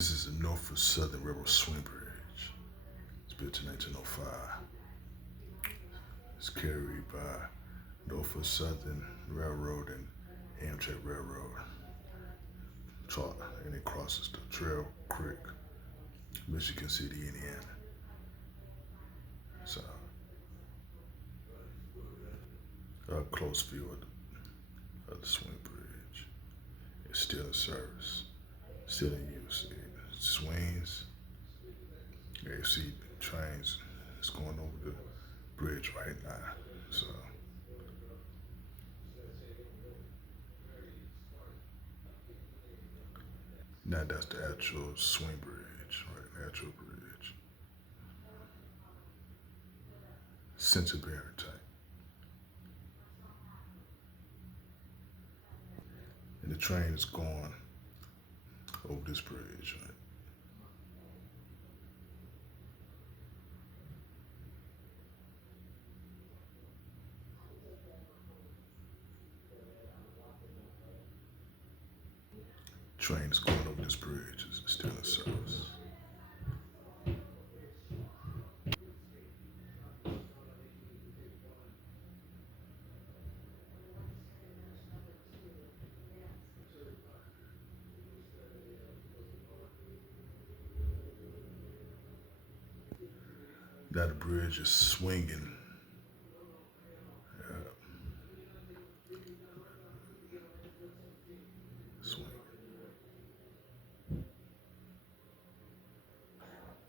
This is the Norfolk Southern Railroad swing bridge. It's built in 1905. It's carried by Norfolk Southern Railroad and Amtrak Railroad. And it crosses the Trail Creek, Michigan City, Indiana. So, a close view of the swing bridge. It's still in service, still in use. It swings. Yeah, you see trains. It's going over the bridge right now. So now that's the actual swing bridge, right? The actual bridge. Center bearing type. And the train is going over this bridge, right? Train is going over this bridge. It's still in service. Now the bridge is swinging. Uh, swinging.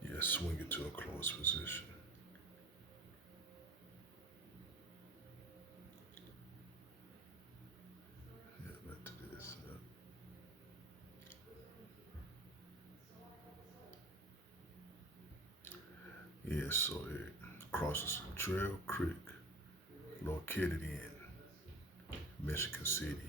Yeah, swinging to a closed position. Yeah, back to this. Yeah, so it crosses Trail Creek, located in Michigan City,